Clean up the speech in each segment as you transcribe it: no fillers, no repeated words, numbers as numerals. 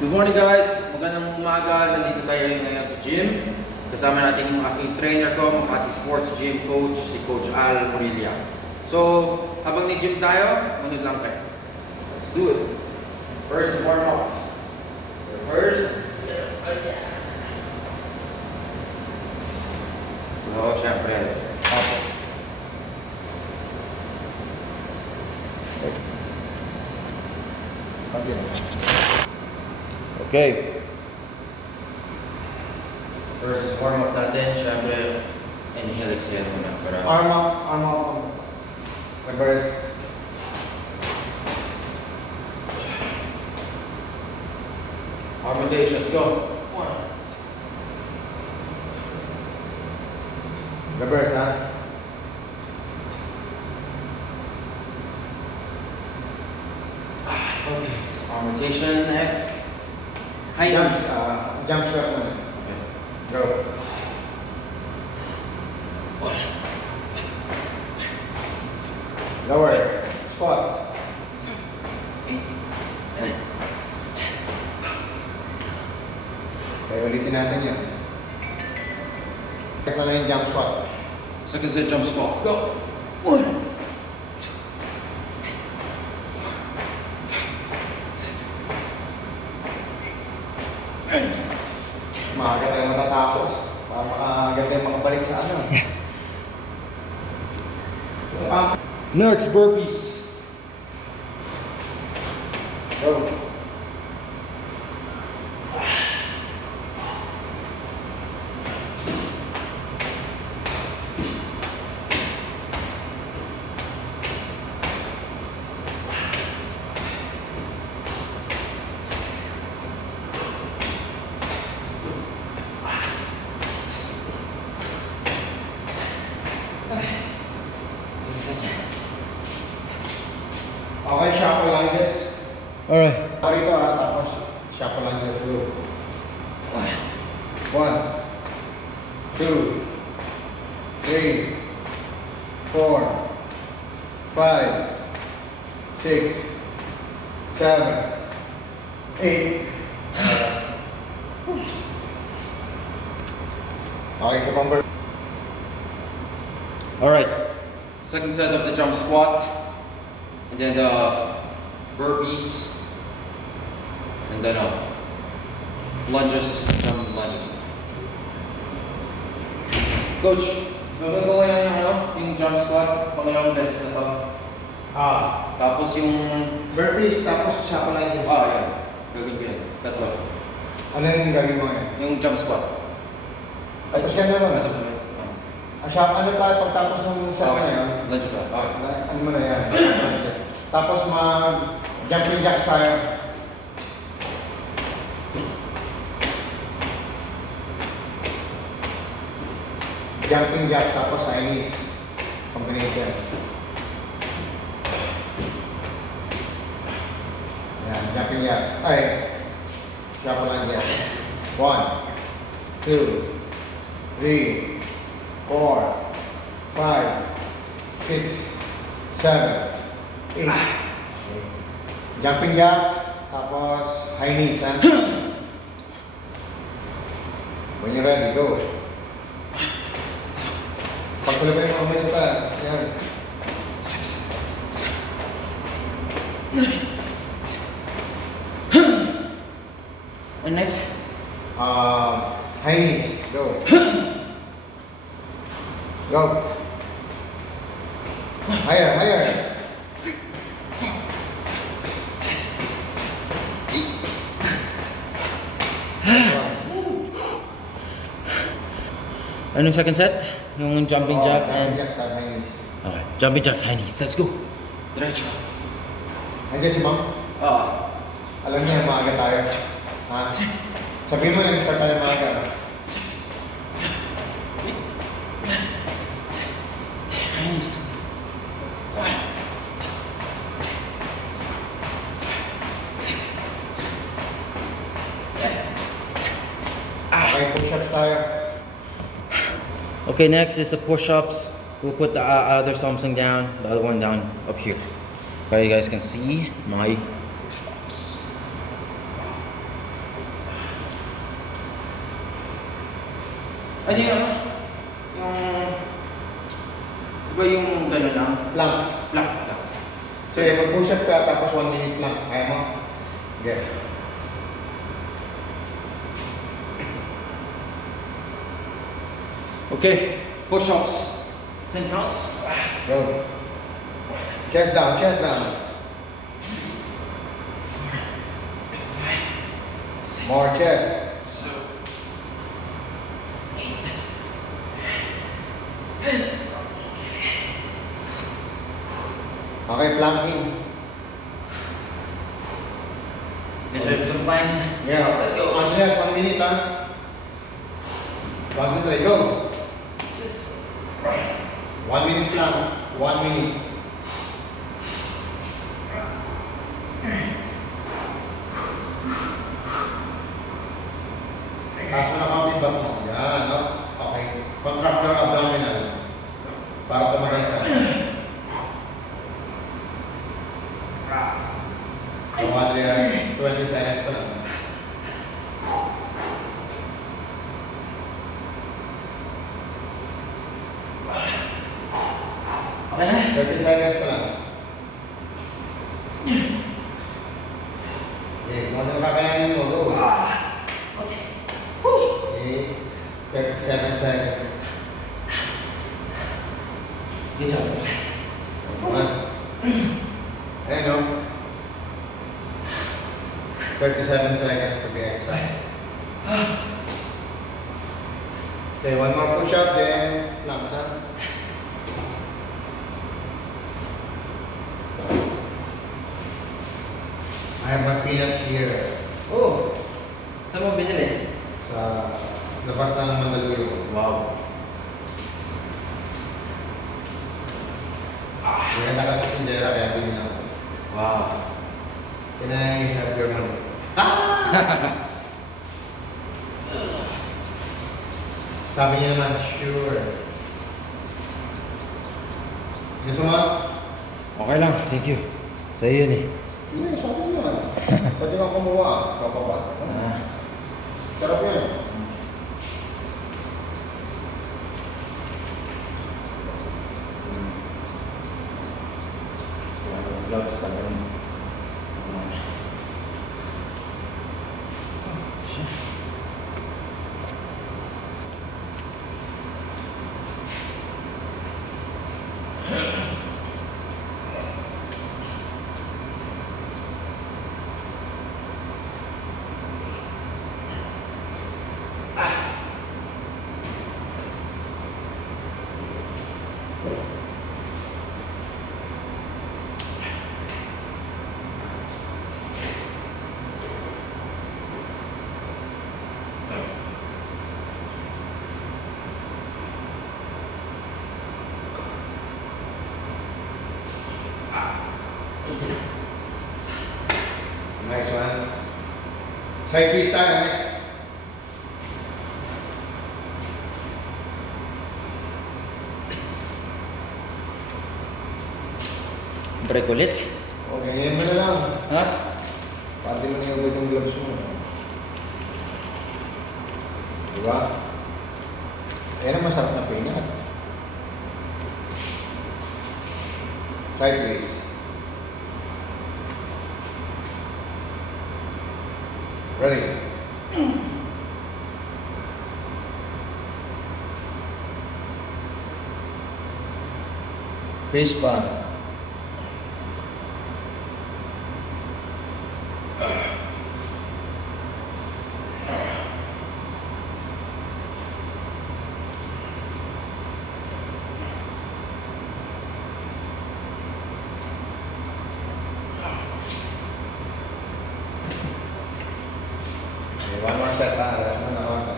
Good morning guys! Magandang umaga. Nandito tayo ngayon sa gym. Kasama natin yung aking trainer ko, Makati Sports Gym Coach, si Coach Al Morilia. So, habang ni-gym tayo, munod lang tayo. Let's do it. First warm up. So, syempre, up. Okay. First warm up natin, syempre, inhale, exhale muna. Para Arm up. Reverse. arm rotations, go. Reverse, ha? Okay. Arm rotation, next. High knees. Jump squat muna. Okay. Go. Lower. Squat. Okay, ulitin natin yun. Check na yung jump squat. Second set jump squat, go. Maaga tayo matatapos. Para makaaga tayo makabalik sa ano. Next, burpees. Go. Okay, shuffle lunges. Alright. Rito tapos shuffle lunges through. 1, 2, 3, 4, 5, 6, 7, 8. Okay, sa bumper. Alright. Second set of the jump squat. And then the burpees. And then lunges. Jump lunges. Coach, gagawin ko ngayon yung jump squat. Pangalawang beses na to. Tapos yung... Burpees, tapos shuffle lunges. yan. Gagawin ko yun. Tatlo. Ano yung gagawin mo ngayon? Yung jump squat. Tapos yan naman. Ito pa. Ano tayo pagtapos ng set na yan? Lunge pa. Okay. Ano mo na yan? Tapos mag-jumping jacks tayo. Jumping jacks tapos high knees. Combination. Yan, jumping jacks. Ay, shuffle lunges. 1, 2, 3, 4, 5, 6, 7, 8. Jumping jacks, tapos high knees, ha? When you're ready, go. Pagsalubay mo kamay sa taas. Yan. And next? High knees, go. Go. Higher, higher. Anong second set? Yung jumping jacks and... Jumping jacks, tapos high knees. Okay. Jumping jacks, high knees. Let's go. Diretso. Nandiyan si ma'am. Alam niya, maaga tayo. Ha? Sabihin mo, nag-start tayo maaga. Nice. Okay, push-ups tayo. Okay, next is the push-ups. We'll put the other something down, the other one down up here. So you guys can see my push-ups. Ano yung, yung, iba yung gano'n lang? Planks. Plank. Sige, mag-push up ka tapos 1 minute lang. Kaya mo? Okay. Okay, push-ups. 10 counts. Go. Chest down, chest down. More chest. Okay, planking. Deserve some time. Yeah, let's go. Andreas, 1 minute, ha? Concentrate, go. 1 minute plank. 1 minute. Taas mo na counting back mo. Yan, no? Okay. Contract your abdominal. Para tumagal ka. So, Andreas, 20 seconds pa lang. Okay na? 30 seconds pa lang. Okay, kung ano kakayanin mo, go. Okay. Okay, 37 seconds. Good job. One. Ayun, no? 37 seconds to be exact. Okay, one more push-up, then planks, ha? I have my peanut here Oh, saan mo binili? sa labas ng Mandaluyong. Wow. Kaya naka sa Sindera, kaya bilhin ako. Wow. Can I have your money? Sabi niya naman, sure. Gusto mo? Okay lang, thank you. Sa iyo yun eh. Hindi, sabi niya naman. Pwede kang kumuha sa baba. Sarap yan. Gloves talaga. Nice one. Side twist tayo next. Break ulit. O, ganyan mo na lang. Ha? Pati mo yung yung gloves mo. Diba? Ayan ang masarap na peanut. Side twist. Ready? Face pa. Okay, one more step pa. Ano na konti.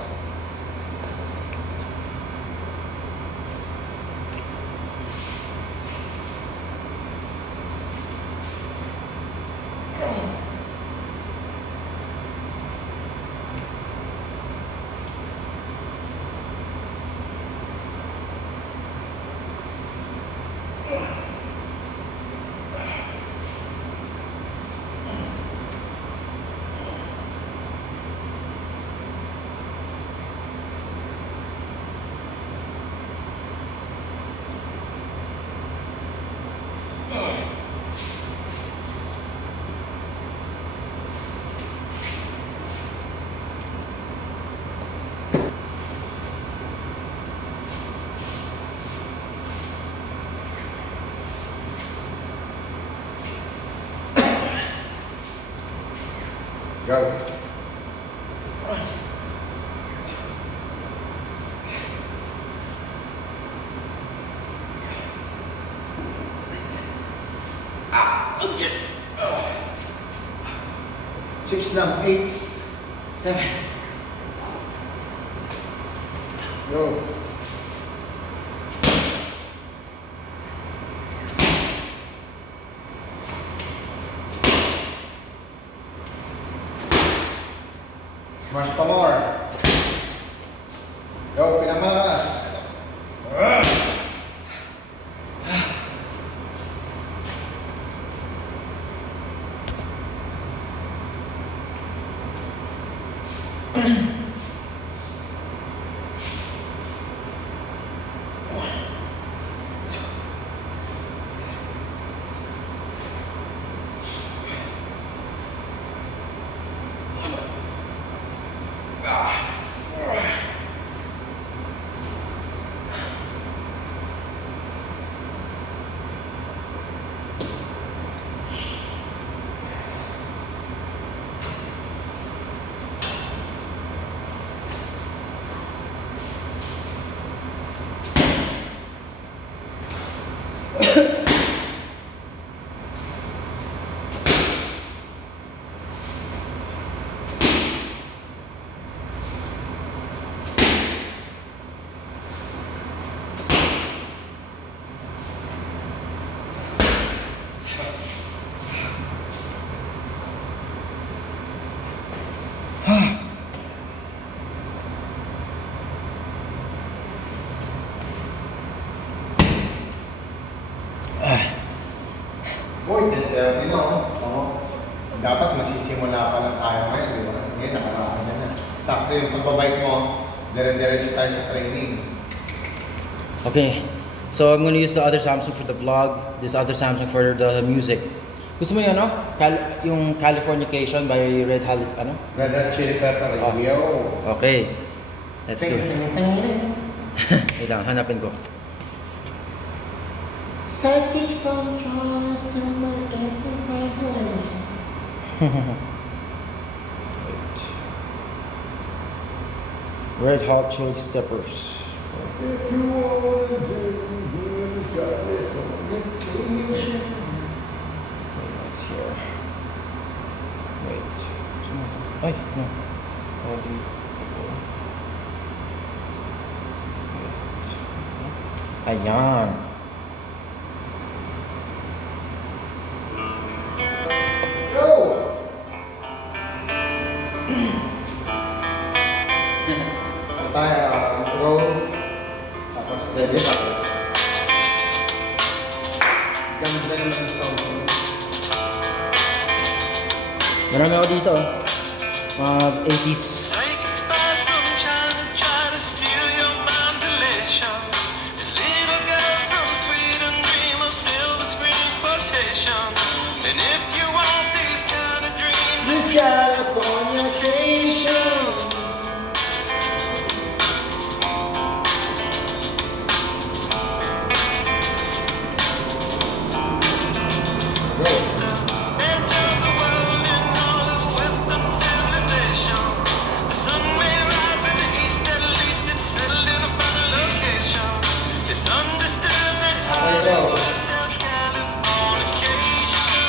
Go. Okay. 6 lang, 8. 7. Go. Smash pa more. Go, pinamalakas. Boy, dapat magsisimula pa lang tayo ngayon, di ba? Ngayon, nakaraan na. Sakto yung pagbabike mo, dire-diretso tayo sa training. Okay, so I'm gonna use the other Samsung for the vlog, this other Samsung for the music. Gusto mo yun, ano? Yung Californication by Red Hot, ano? Red Hot Chili Pepper, Oh. yo! Okay, let's do it. Wait lang, hanapin ko. Psychic controls to my every Red Hot Chili Steppers. If you wanna do Californication. Wait, what's here? Wait. Ay, no. Ayan. Go! Tayo, roll. Tapos, pwede pa. Ganda naman ang sound. Marami ako dito. Mga 80s. Psychic spies from China try to steal your mind's elation. And little girls from Sweden dream of silver screen quotation. And if you want these kind of dreams, This Californication. it's the edge of the world in all of Western civilization. The sun may rise in the east, at least it's settled in a final location. It's understood that Hollywood sells Californication.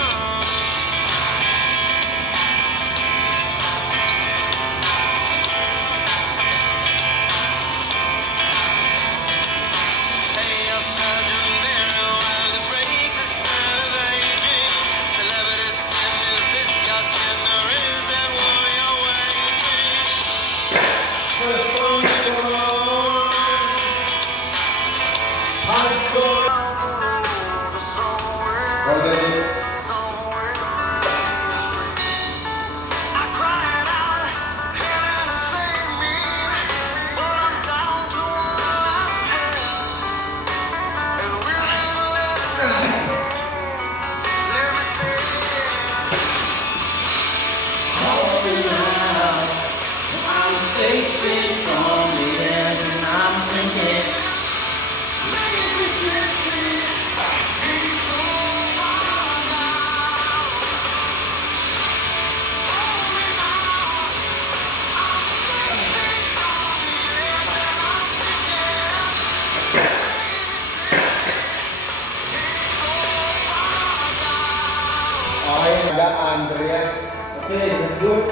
Hey, outside the mirror while it breaks the spell of aging. Celebrity skin, is this your gender? Is that what you're waiting? Roll it. I cried out, heaven save me, but I'm down to one last prayer. And will it let me say, I'm safe from the edge and I'm thinking. maybe 60, be so far. Ella Andreas. Okay, let's do it.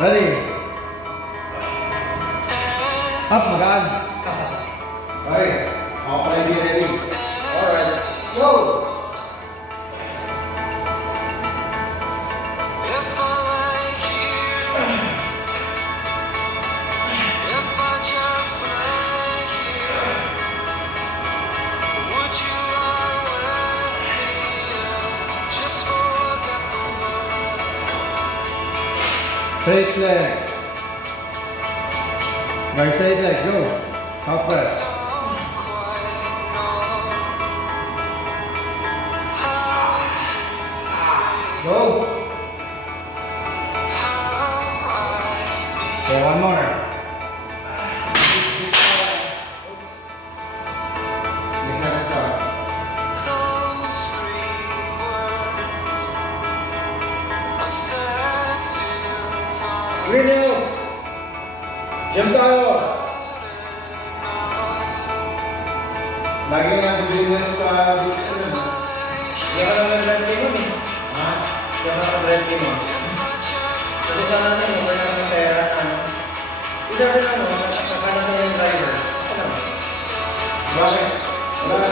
Ready? Up, magaan. Okay. Ako pala hindi ready. Alright. Go! If I lay here, if I just lay here, would you lie with me and just forget the love? Straight legs. Right, straight legs, go. Top press. Don't quite know how to say Go! how I feel. Okay, one more. Those three words I said to my Green Hills! Jump tayo! Lagi nga si Venus sa business. Hindi ka naman drive team mo eh. Ha? Hindi ka naman drive team mo. Kasi sa natin mo, wala naman pera na ano. Hindi sabi na ano, nakakala na yung driver. Ano? Bakit? Wala.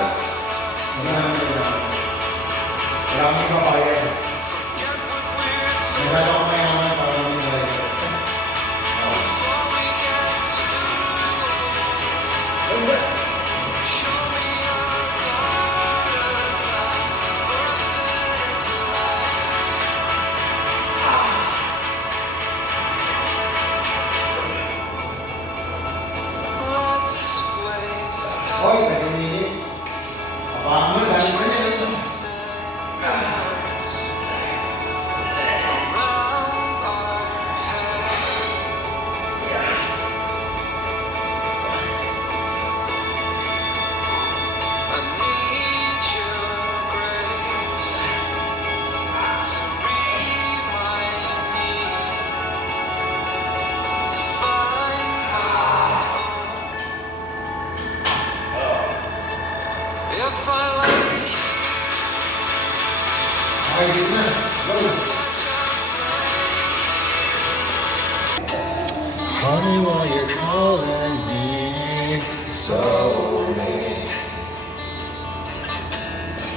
Wala akong papayag. Nagkala ko may naman para may driver. before we get too old. What's that? Show me a garden that's bursting into life. Let's waste Hoy, time. 20 minutes. Apahan mo, dami mo na yun. If I like Okay, dito na. Go. honey, while you're calling me so late,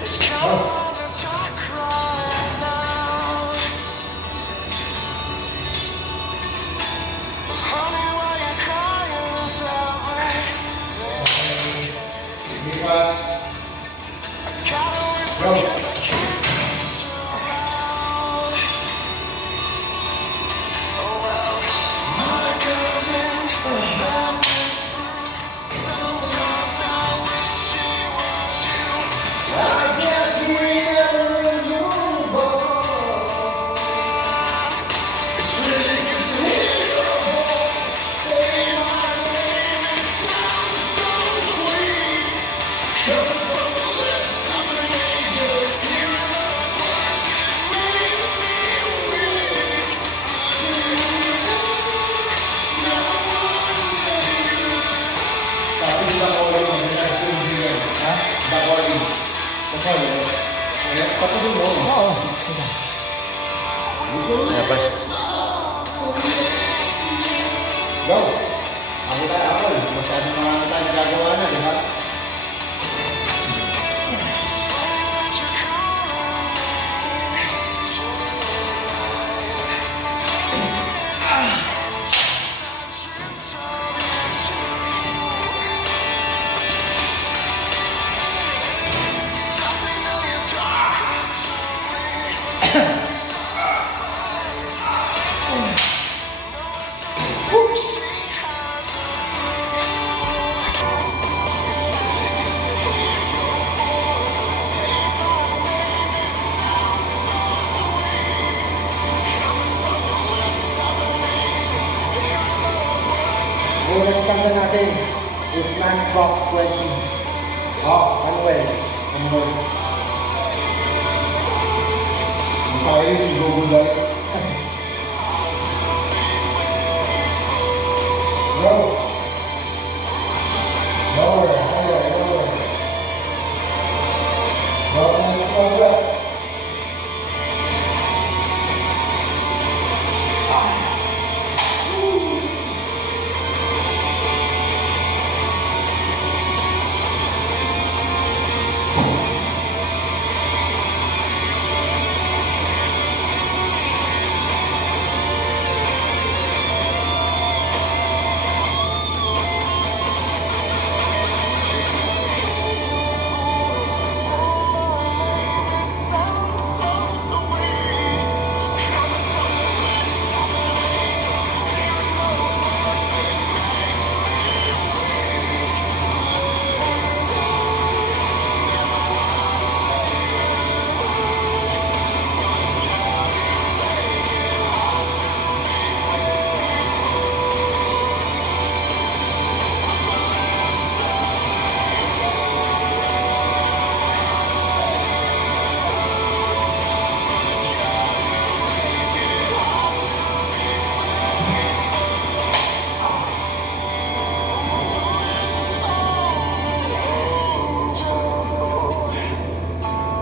it's kinda dark right now. Honey, while you're crying is everything. Hindi pa. Gotta whisper Go. 'cause I can't get you out. Oh well, mother goes in, then makes through. Sometimes I wish she was you. I guess we never knew both. It's really good to hear your voice. Say my name, it sounds so sweet. Coming from the lips of an angel, hearing those words, it makes me weak. Never wanna say Tapi sa calling, may nag-sing din. Ha? Sa calling. Sa calling. Eh, patulong mo. Oo. Kaya pa. Go. Ako tayo, ako. Masyadong marami tayo nagagawa na, di ba? Yung next kanta natin is Matchbox 20. Manuel. Ano? Ang tayo, sigugulay. Go. Lower, lower, lower.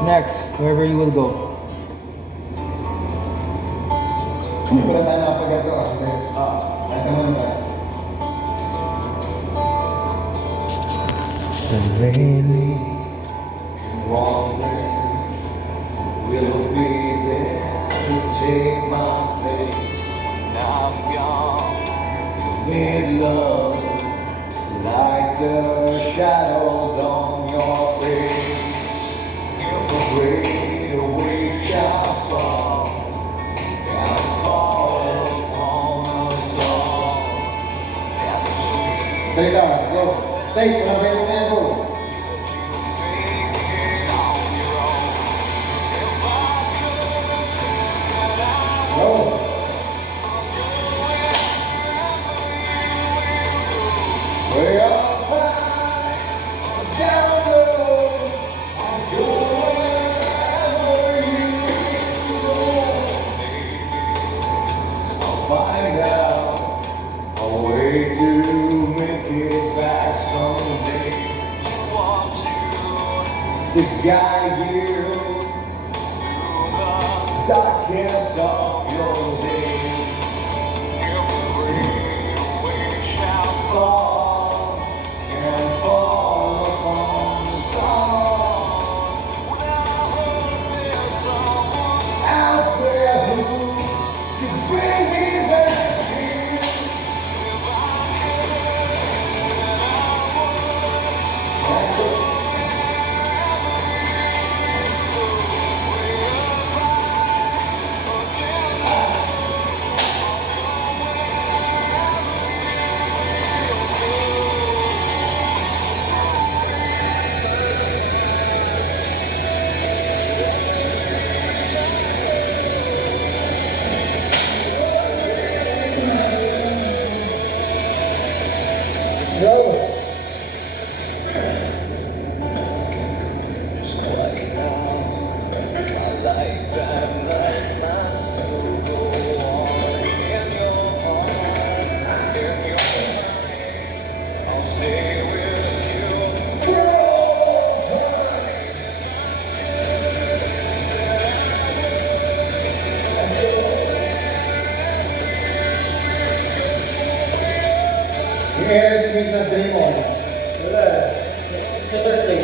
next, wherever you will go. Hindi ko lang tayo nakapagado. Kahit naman tayo. So lately, wondering, will be there to take my place when I'm gone. You need love, like the shadows on your face. If a great weight shall fall, and fall upon us all. Salita, go. Thanks, wala pa yung go. Go. Way up high, down low, I'm going wherever you go. I'll find out a way to make it back someday. To want you, To guide you through the darkest of your days. Fall and fall upon the song. Out there who can bring me back here. Just quiet now. My life and life might still go on in your heart, in your mind. I'll stay with you. Here's me na dream on. Wala. Sa Thursday.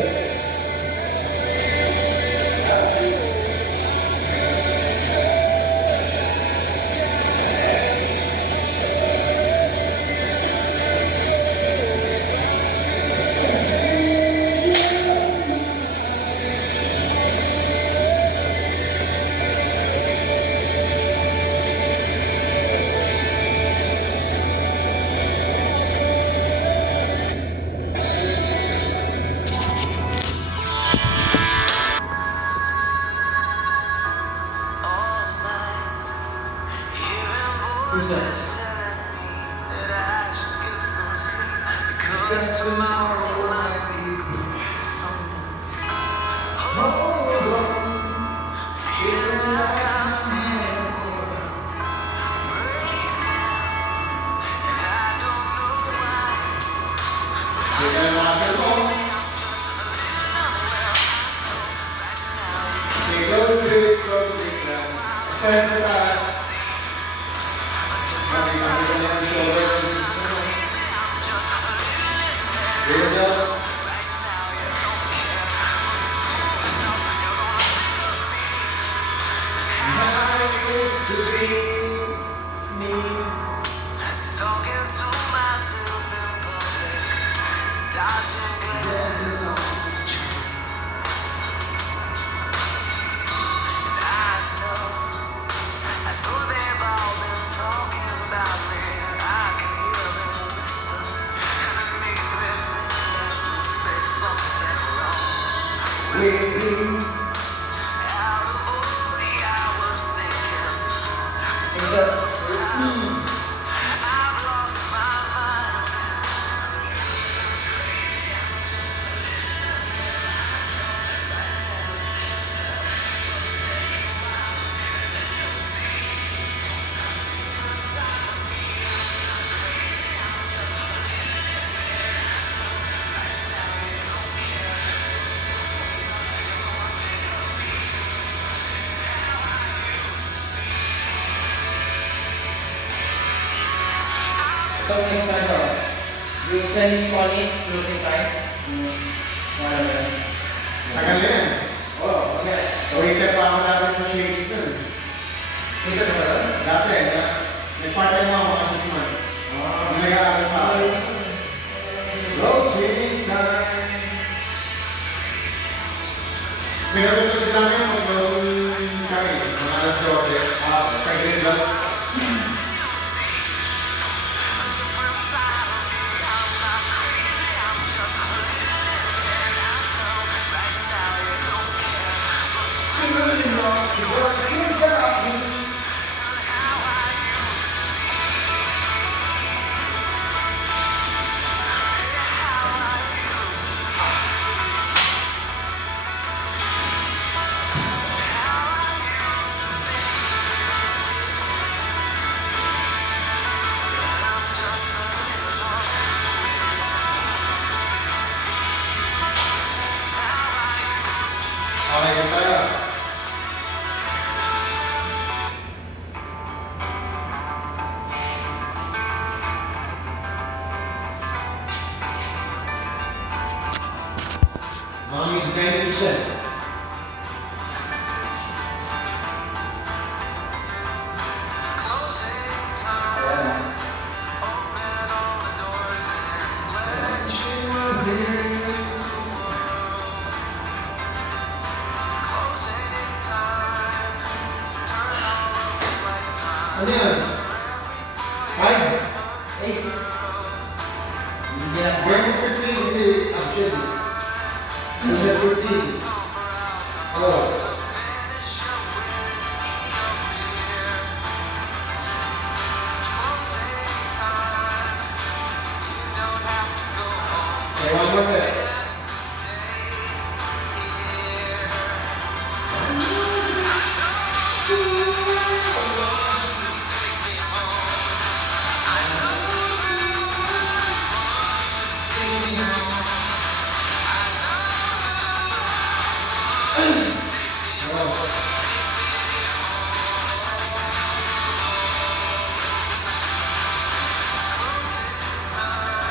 Who's that? That I should get some sleep because tomorrow might be something. Hold on, feeling like I'm headed for a breakdown, and I don't know why. Close to it, close to it now. Stand to that. Here it goes. Talking to myself in public, dodging glances on the train. And I know I So next time daw, you send money closing time. Wala na yan. Tagal na yan. Oh, okay. Waiter pa ako dati sa Shakey's nun. Ito na ba yun? Dati, nag-part-time ako mga 6 months. Nag-aaral pa ako. Closing time. Pinatutunan namin yung mag-closing kami. Mga alas 12. Kag-grade lang. Okay, yan tayo. Mga mid-90s yan. Closing time. Open all the doors and let you into the world. Closing time. Turn all of the lights on. Ano yan? 5? Eh, hindi na. When 15 kasi option. Kasi 14. Oh. Finish your whiskey or beer. Closing time. You don't have to go home. Okay, one more set. Stay here.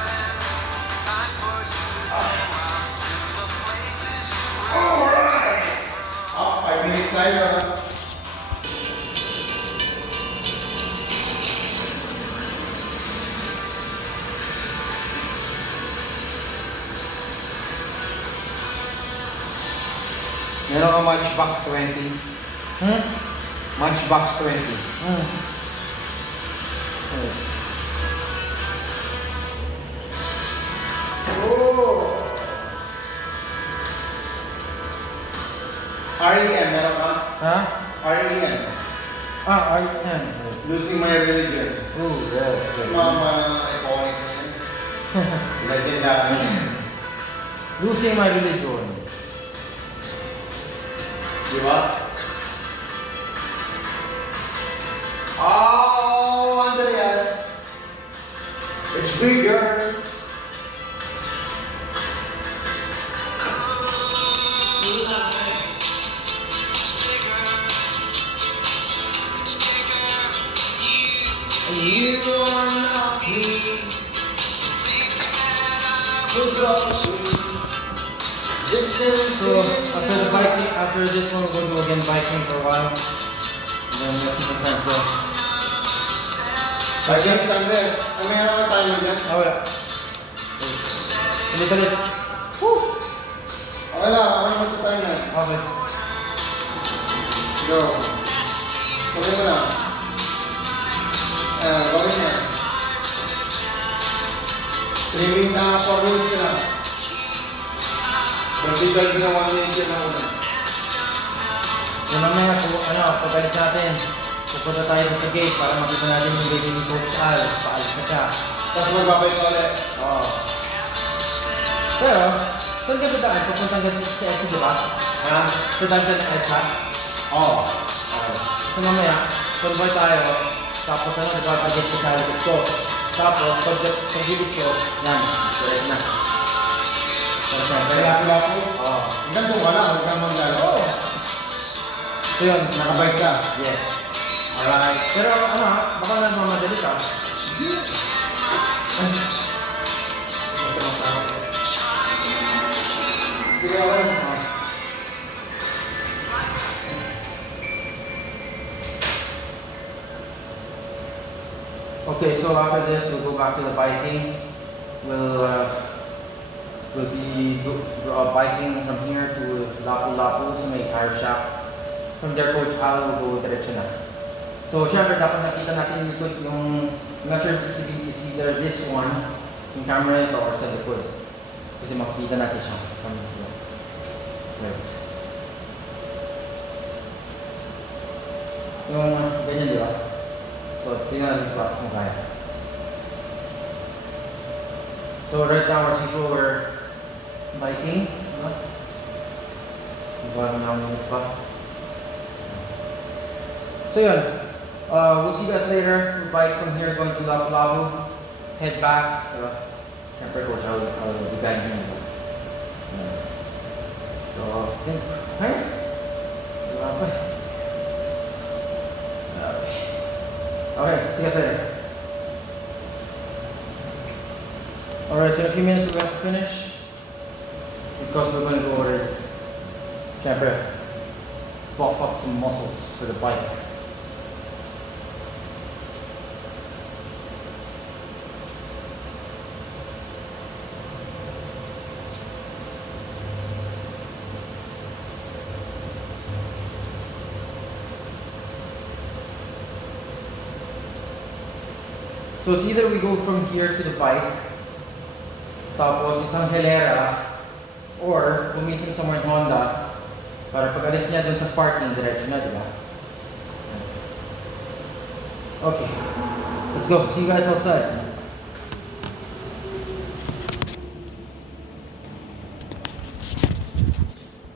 Time for you to go out to the places you Up, 5 minutes tayo. Meron ka Matchbox 20. Matchbox 20. Oh! REM, meron ka? Ha? REM. Ah, yan. Losing My Religion. Oh, yes. Mga iconic na yan. Legendary na yan. Losing my religion. Di ba? Oh, Andreas. It's bigger. You are not me. So, after the biking, after this one, we'll go again biking for a while. And then listen to friends there. Again, Andres, ang meron ka tayo dyan? Oh, wala. Ulit ulit. Okay lang, ako naman sa tayo na. Okay. Go. Tuloy mo na. Gawin niya. 3 minutes na, 4 minutes na. Consider din ang 1 minute yun na una. Yung mamaya, pag-alis natin, pupunta tayo sa gate para makita natin yung baby ni Coach Al. Paalis na siya. Tapos magbabay ka ulit. Oo. Pero, saan ka dadaan? Pupunta ka sa EDSA, di ba? Ha? Dadaan ka ng EDSA? Oo. So mamaya, convoy tayo. Tapos di ba, pag-get ka sa likod ko. Tapos, pag gilid ko, yan, direct na. Pero syempre, Kaya po. oo. Hanggang doon ka lang, huwag kang manggalo. Oo. So yun, Nakabike ka. yes. Alright. Pero baka nagmamadali ka. so after this, we'll go back to the biking. We'll be biking from here to Lapu-Lapu sa may tire shop. From there, Coach Al will go diretso na. So, syempre, dapat nakita natin yung likod yung, I'm not sure if it's either this one, yung camera ito, or sa likod. Kasi makikita natin siya. From here. Right. Yung ganyan, di ba? So, tingnan natin pa kung kaya. So, right now, as usual, we're biking. Diba? Minutes pa. So yun, we'll see you guys later. We'll bike from here going to Lapu-Lapu, head back. Siyempre, Coach, I'll be guiding you. So, I think, okay? Diba pa? Okay, see you guys later. Alright, so in a few minutes we have to finish. Because we're going to go over, siyempre, buff up some muscles for the bike. So it's either we go from here to the bike, tapos isang hilera, or we'll meet him somewhere in Honda para pag alis niya dun sa parking, diretso na, di ba? Okay, let's go. See you guys outside.